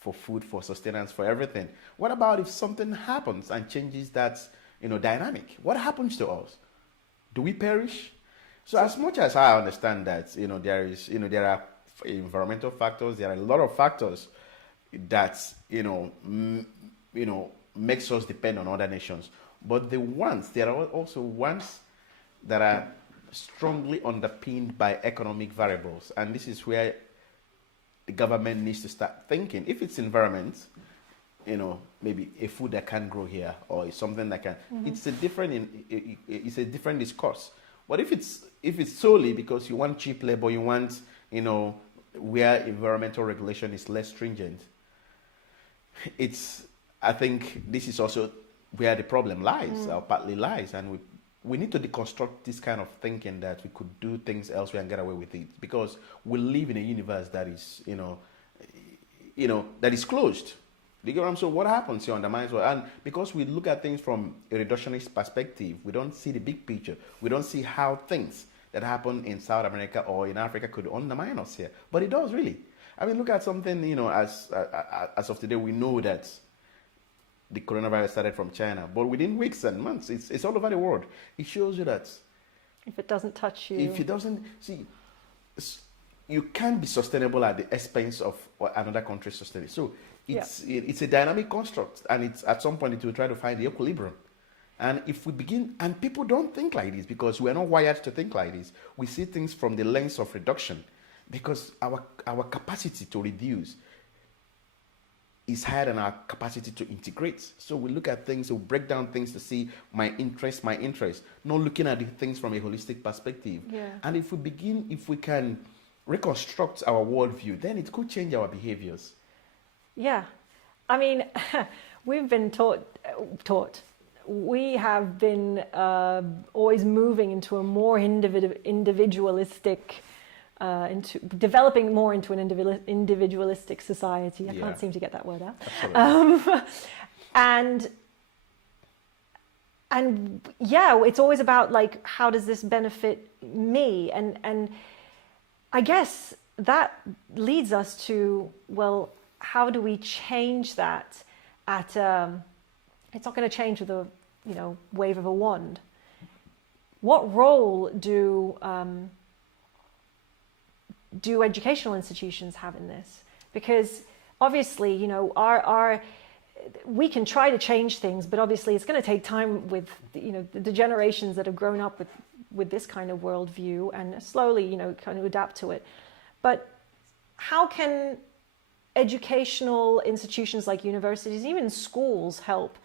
for food, for sustenance, for everything, what about if something happens and changes that dynamic? What happens to us? Do we perish? So as much as I understand that there are environmental factors, there are a lot of factors that makes us depend on other nations. But there are also ones that are strongly underpinned by economic variables, and this is where the government needs to start thinking. If it's environment, maybe a food that can grow here, or something that can, it's a different discourse. But if it's solely because you want cheap labor, you want where environmental regulation is less stringent, I think this is also where the problem lies, or partly lies, and we need to deconstruct this kind of thinking that we could do things elsewhere and get away with it, because we live in a universe that is that is closed. You get what I'm saying? So what happens here undermines what, and because we look at things from a reductionist perspective, we don't see the big picture. We don't see how things that happen in South America or in Africa could undermine us here. But it does really. I mean, look at something, as of today, we know that the coronavirus started from China, but within weeks and months, it's all over the world. It shows you that if it doesn't touch you, if it doesn't, you can't be sustainable at the expense of another country's sustainability. So it's a dynamic construct, and it's at some point it will try to find the equilibrium. And if we begin, and people don't think like this because we're not wired to think like this. We see things from the lens of reduction because our capacity to reduce is higher than our capacity to integrate. So we look at things, we break down things to see my interest, not looking at the things from a holistic perspective. Yeah. And if we can reconstruct our worldview, then it could change our behaviors. Yeah. I mean, we've been taught. We have been always moving into a more individualistic, into developing more into an individualistic society. I can't seem to get that word out. And yeah, it's always about like, how does this benefit me? And I guess that leads us to, well, how do we change that it's not going to change with a wave of a wand. What role do educational institutions have in this? Because obviously, we can try to change things, but obviously it's going to take time with the generations that have grown up with this kind of worldview and slowly kind of adapt to it. But how can educational institutions like universities, even schools, help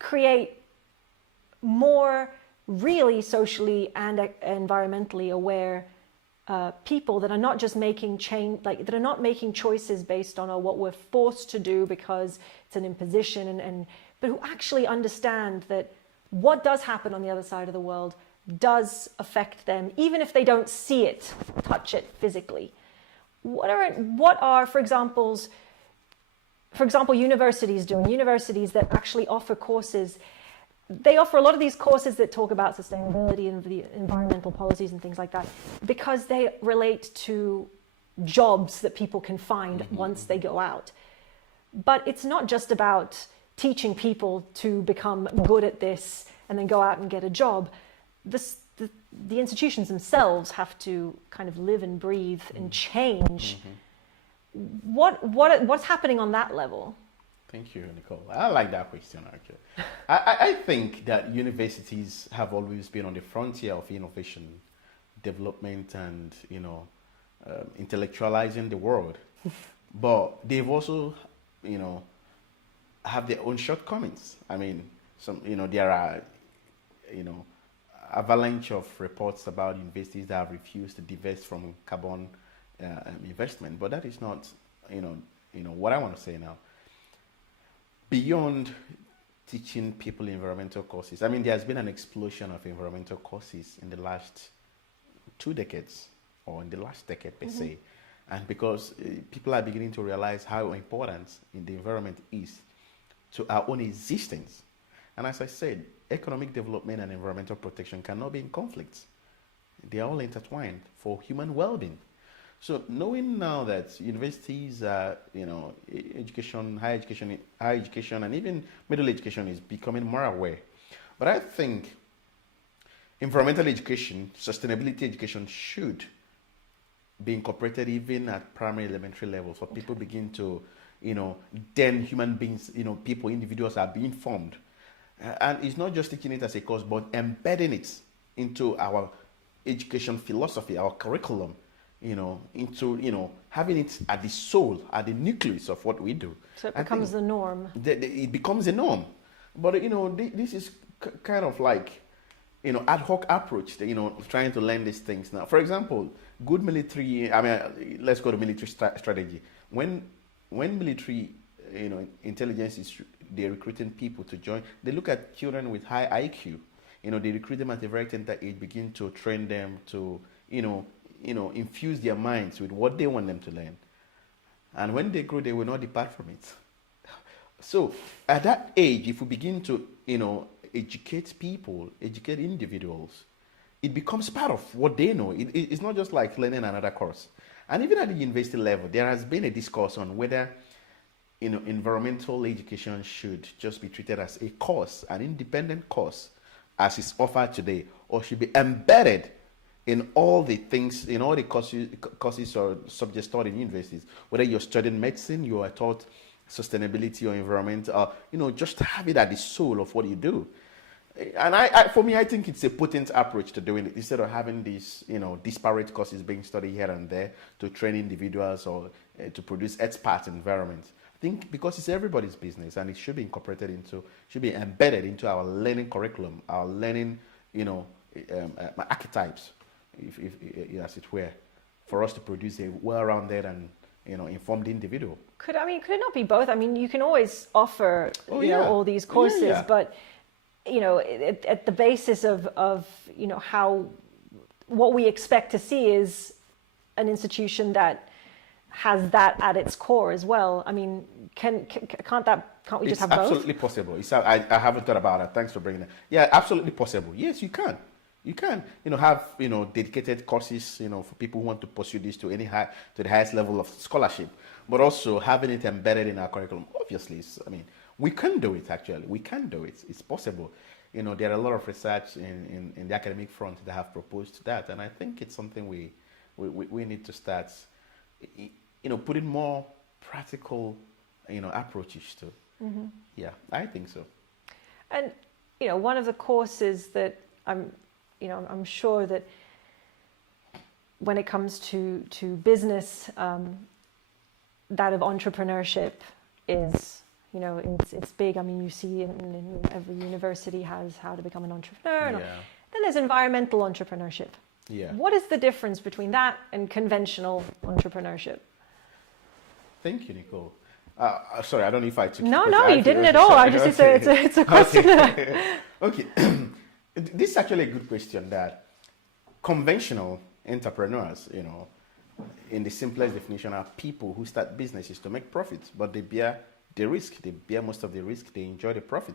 create more really socially and environmentally aware people that are not just making that are not making choices based on what we're forced to do because it's an imposition, but who actually understand that what does happen on the other side of the world does affect them, even if they don't see it, touch it physically. What are, for example, universities doing? Universities that actually offer courses. They offer a lot of these courses that talk about sustainability and the environmental policies and things like that, because they relate to jobs that people can find once they go out. But it's not just about teaching people to become good at this and then go out and get a job. The institutions themselves have to kind of live and breathe and change. What's happening on that level? Thank you, Nicole. I like that question, actually. I think that universities have always been on the frontier of innovation, development, and intellectualizing the world. But they've also, have their own shortcomings. I mean, there are, avalanche of reports about universities that have refused to divest from carbon investment. But that is not, what I want to say now. Beyond teaching people environmental courses, I mean, there's been an explosion of environmental courses in the last 2 decades, or in the last decade per se. And because people are beginning to realize how important the environment is to our own existence. And as I said, economic development and environmental protection cannot be in conflict. They are all intertwined for human well-being. So knowing now that universities, education, higher education, and even middle education is becoming more aware. But I think environmental education, sustainability education should be incorporated even at primary, elementary level, so people begin to, then human beings, people, individuals are being formed. And it's not just teaching it as a course, but embedding it into our education philosophy, our curriculum, into, having it at the soul, at the nucleus of what we do. So it becomes the norm. It becomes a norm. But, this is kind of like, ad hoc approach, trying to learn these things now. For example, good military, let's go to military strategy. When military, intelligence is, they're recruiting people to join, they look at children with high IQ. They recruit them at a very tender age, begin to train them to, infuse their minds with what they want them to learn. And when they grow, they will not depart from it. So at that age, if we begin to, educate people, educate individuals, it becomes part of what they know. It's not just like learning another course. And even at the university level, there has been a discourse on whether, environmental education should just be treated as a course, an independent course, as is offered today, or should be embedded in all the things, in all the courses or subjects taught in universities. Whether you're studying medicine, you are taught sustainability or environment, just have it at the soul of what you do. And for me, I think it's a potent approach to doing it, instead of having these, disparate courses being studied here and there to train individuals or to produce experts in environment. I think because it's everybody's business and it should be should be embedded into our learning curriculum, our learning, archetypes, if as it were, for us to produce a well-rounded and informed individual. Could it not be both? I mean, you can always offer all these courses, but at the basis of how what we expect to see is an institution that has that at its core as well. I mean, can't we just have both? It's absolutely possible. I haven't thought about it. Thanks for bringing it. Yeah, absolutely possible. Yes, you can. You can, have, dedicated courses, for people who want to pursue this to the highest level of scholarship, but also having it embedded in our curriculum. Obviously, we can do it. Actually, we can do it. It's possible. There are a lot of research in the academic front that have proposed that, and I think it's something we need to start, putting more practical, approaches to. Mm-hmm. Yeah, I think so. And one of the courses that I'm sure that when it comes to business, that of entrepreneurship is, it's big. I mean, you see in every university has how to become an entrepreneur. Yeah. Then there's environmental entrepreneurship. Yeah. What is the difference between that and conventional entrepreneurship? Thank you, Nicole. Sorry, I don't know if I took. No, you didn't at all. It's a question. Okay. This is actually a good question. That conventional entrepreneurs, in the simplest definition, are people who start businesses to make profits, but they bear the risk. They bear most of the risk. They enjoy the profit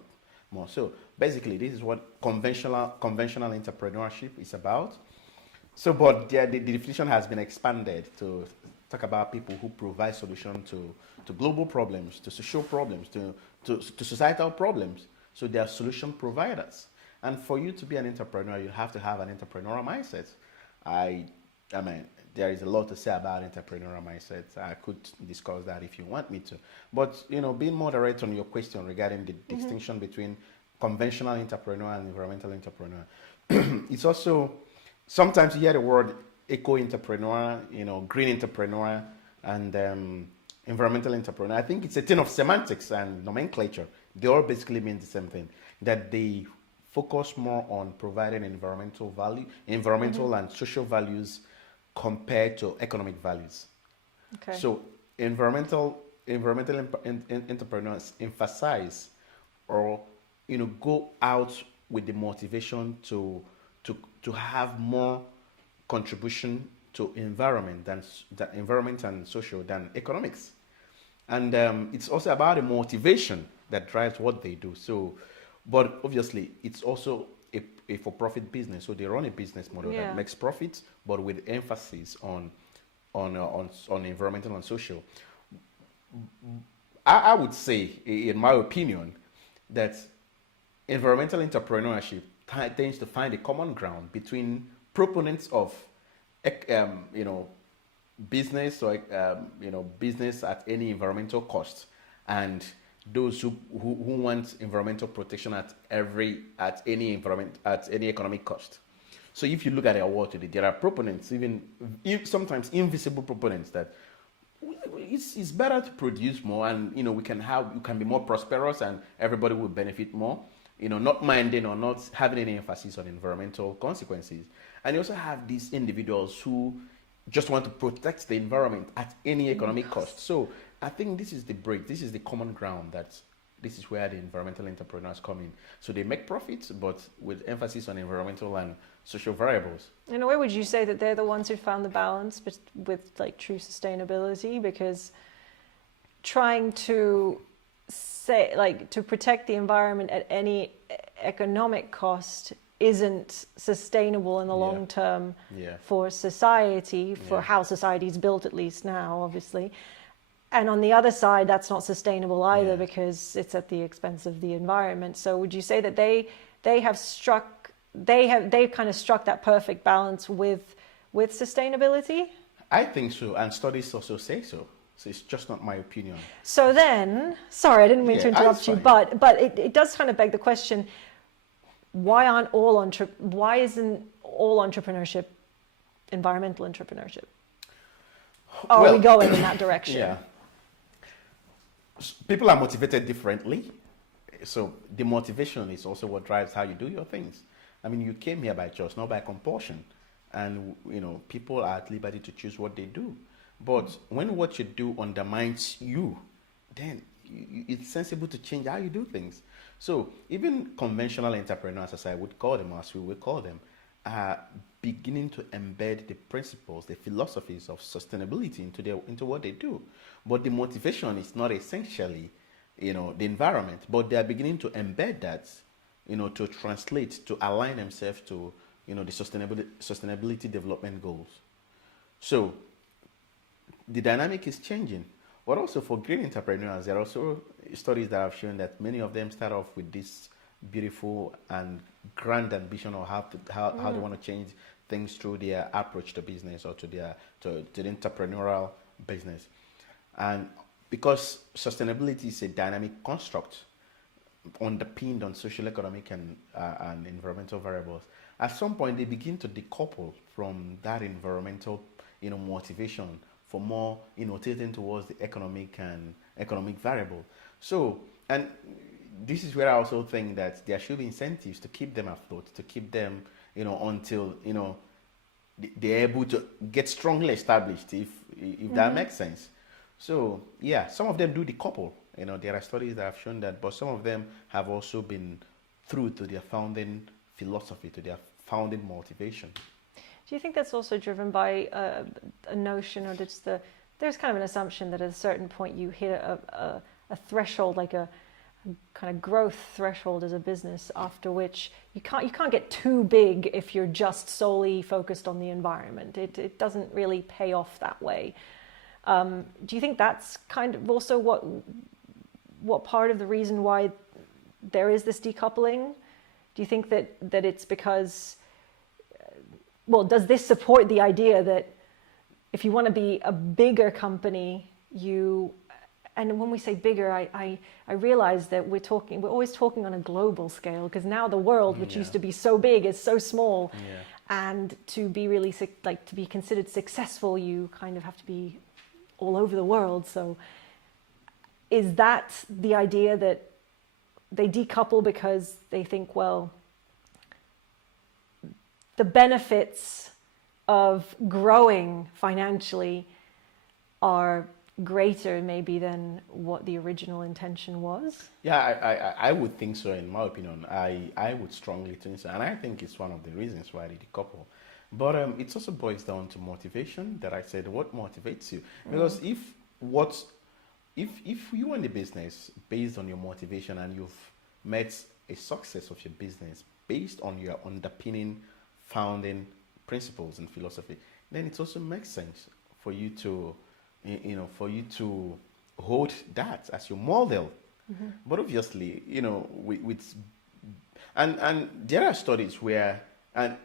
more. So basically, this is what conventional entrepreneurship is about. So, but the definition has been expanded to talk about people who provide solutions to global problems, to social problems, to societal problems. So they are solution providers. And for you to be an entrepreneur, you have to have an entrepreneurial mindset. I mean, there is a lot to say about entrepreneurial mindset. I could discuss that if you want me to. But, being more direct on your question regarding the distinction between conventional entrepreneur and environmental entrepreneur, it's also, sometimes you hear the word eco-entrepreneur, green entrepreneur, and environmental entrepreneur. I think it's a thing of semantics and nomenclature. They all basically mean the same thing, that they focus more on providing environmental and social values compared to economic values. Okay. So environmental entrepreneurs emphasize or go out with the motivation to have more contribution to environment and social than economics. And it's also about the motivation that drives what they do. So, but obviously, it's also a for-profit business. So they run a business model that makes profits, but with emphasis on environmental and social. I would say, in my opinion, that environmental entrepreneurship tends to find a common ground between proponents of, business or business at any environmental cost, and those who want environmental protection at any economic cost. So if you look at our world today, there are proponents, sometimes invisible proponents, that it's better to produce more, and you can be more prosperous, and everybody will benefit more. Not minding or not having any emphasis on environmental consequences. And you also have these individuals who just want to protect the environment at any economic cost. So I think this is the break. This is the common ground. This is where the environmental entrepreneurs come in. So they make profits, but with emphasis on environmental and social variables. In a way, would you say that they're the ones who found the balance with true sustainability? Because trying to to protect the environment at any economic cost isn't sustainable in the long term for society, for how society is built, at least now, obviously. And on the other side, that's not sustainable either because it's at the expense of the environment. So would you say that they've kind of struck that perfect balance with sustainability? I think so, and studies also say so. So it's just not my opinion. So then, sorry, I didn't mean to interrupt you, but it does kind of beg the question: why isn't all entrepreneurship environmental entrepreneurship? Are we going in that direction? Yeah. People are motivated differently. So the motivation is also what drives how you do your things. I mean, you came here by choice, not by compulsion. And, people are at liberty to choose what they do. But when what you do undermines you, then it's sensible to change how you do things. So even conventional entrepreneurs, as I would call them, or as we would call them, are beginning to embed the principles, the philosophies of sustainability into what they do. But the motivation is not essentially, the environment, but they are beginning to embed that, to translate, to align themselves to, the sustainability development goals. So the dynamic is changing. But also for great entrepreneurs, there are also studies that have shown that many of them start off with this beautiful and grand ambition of how they want to change things through their approach to business or to the entrepreneurial business. And because sustainability is a dynamic construct underpinned on social, economic, and environmental variables, at some point they begin to decouple from that environmental, motivation for more, tilting towards the economic variable. So, and this is where I also think that there should be incentives to keep them afloat, to keep them, until, they're able to get strongly established, if that makes sense. So, yeah, some of them do decouple. There are studies that have shown that, but some of them have also been true to their founding philosophy, to their founding motivation. Do you think that's also driven by a notion, or there's kind of an assumption that at a certain point you hit a threshold, like a kind of growth threshold as a business, after which you can't get too big if you're just solely focused on the environment. It doesn't really pay off that way. Do you think that's kind of also what part of the reason why there is this decoupling? Do you think that it's because, does this support the idea that if you want to be a bigger company, and when we say bigger, I realize that we're always talking on a global scale, because now the world, which used to be so big, is so small. Yeah. And to be really, to be considered successful, you kind of have to be all over the world. So is that the idea, that they decouple because they think, well, the benefits of growing financially are greater maybe than what the original intention was? Yeah, I would think so. In my opinion, I would strongly think so, and I think it's one of the reasons why they decouple. But it also boils down to motivation. That I said, what motivates you? Because if you are in the business based on your motivation, and you've met a success of your business based on your underpinning founding principles and philosophy, then it also makes sense for you to hold that as your model. Mm-hmm. But obviously, and there are studies where, and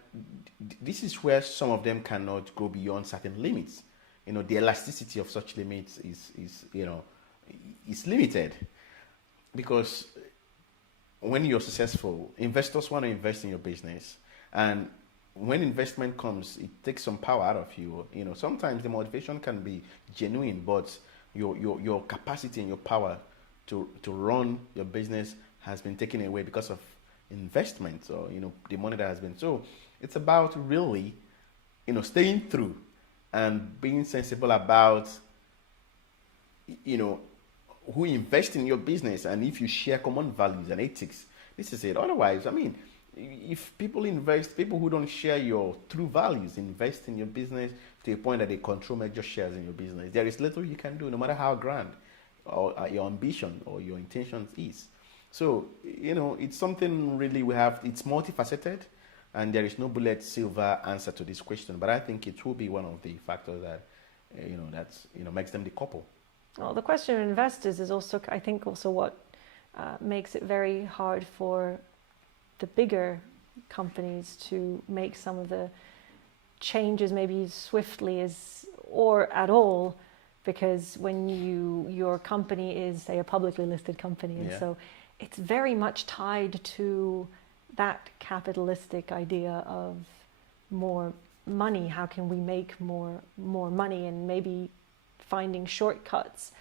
this is where some of them cannot go beyond certain limits. The elasticity of such limits is limited, because when you're successful, investors want to invest in your business, and when investment comes, it takes some power out of you. Sometimes the motivation can be genuine, but your capacity and your power to run your business has been taken away because of investment, or the money that has been. So it's about really, staying through and being sensible about, who invest in your business, and if you share common values and ethics. This is it. Otherwise, if people who don't share your true values invest in your business to a point that they control major shares in your business, there is little you can do, no matter how grand or your ambition or your intentions is. So, it's something really it's multifaceted, and there is no bullet silver answer to this question. But I think it will be one of the factors that, makes them decouple. Well, the question of investors is also, I think, also what makes it very hard for the bigger companies to make some of the changes maybe swiftly or at all, because when your company is, say, a publicly listed company, and so it's very much tied to that capitalistic idea of more money. How can we make more money, and maybe finding shortcuts.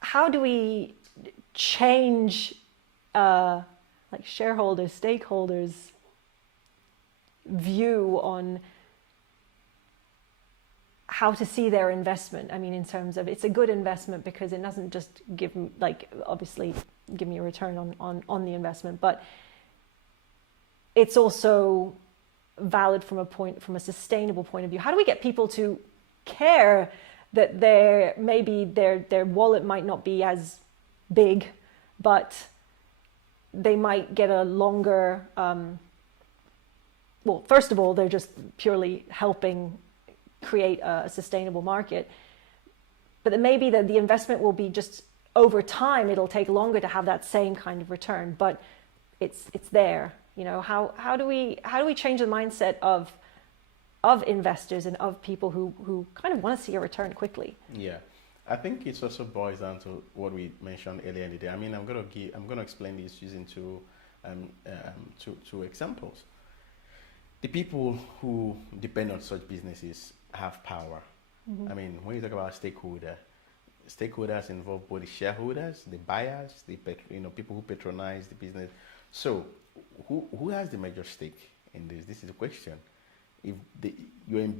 how do we change like shareholders, stakeholders' view on how to see their investment? I mean, in terms of, it's a good investment because it doesn't just give me, like, obviously give me a return on the investment, but it's also valid from a sustainable point of view. How do we get people to care that maybe their wallet might not be as big, but they might get a longer, well, first of all, they're just purely helping create a sustainable market, but then maybe the investment will be just over time, it'll take longer to have that same kind of return, but it's there. You know, how do we change the mindset of investors and of people who kind of want to see a return quickly? Yeah, I think it also boils down to what we mentioned earlier in the day. I mean, I'm gonna explain this using two examples. The people who depend on such businesses have power. Mm-hmm. I mean, when you talk about stakeholders involve both the shareholders, the buyers, people who patronize the business. So, who has the major stake in this? This is the question. If you're in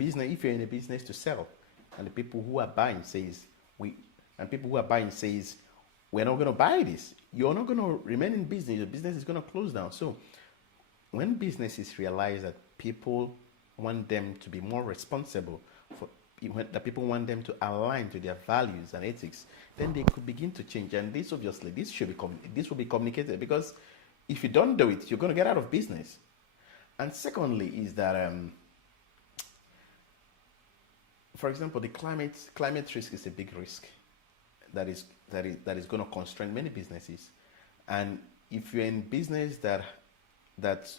a business to sell, and the people who are buying says we're not going to buy this, you're not going to remain in business. The business is going to close down. So, when businesses realize that people want them to be more responsible, that people want them to align to their values and ethics, then they could begin to change. And this will be communicated, because if you don't do it, you're going to get out of business. And secondly is that, for example, the climate risk is a big risk that is going to constrain many businesses. And if you're in business that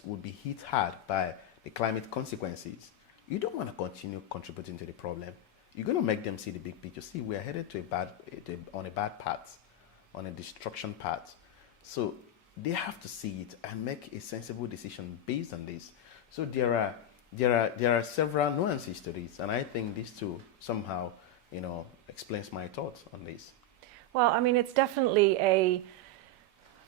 would be hit hard by the climate consequences, you don't want to continue contributing to the problem. You're going to make them see the big picture. See, we're headed on a bad path, on a destruction path. So they have to see it and make a sensible decision based on this. So there are several nuances to this, and I think this too somehow explains my thoughts on this. Well, I mean, it's definitely a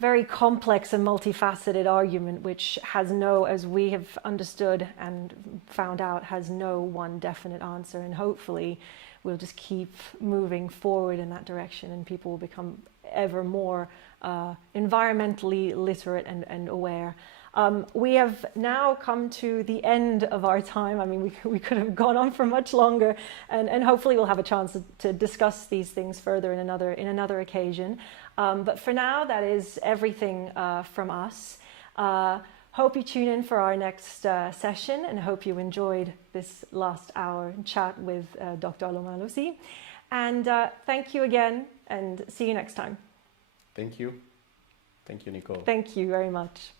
very complex and multifaceted argument, which has as we have understood and found out, has no one definite answer. And hopefully we'll just keep moving forward in that direction, and people will become ever more environmentally literate and aware. We have now come to the end of our time. I mean, we could have gone on for much longer, and hopefully we'll have a chance to discuss these things further in another occasion. But for now, that is everything from us. Hope you tune in for our next session, and hope you enjoyed this last hour chat with Dr. Alaoma Alozie. And thank you again, and see you next time. Thank you. Thank you, Nicole. Thank you very much.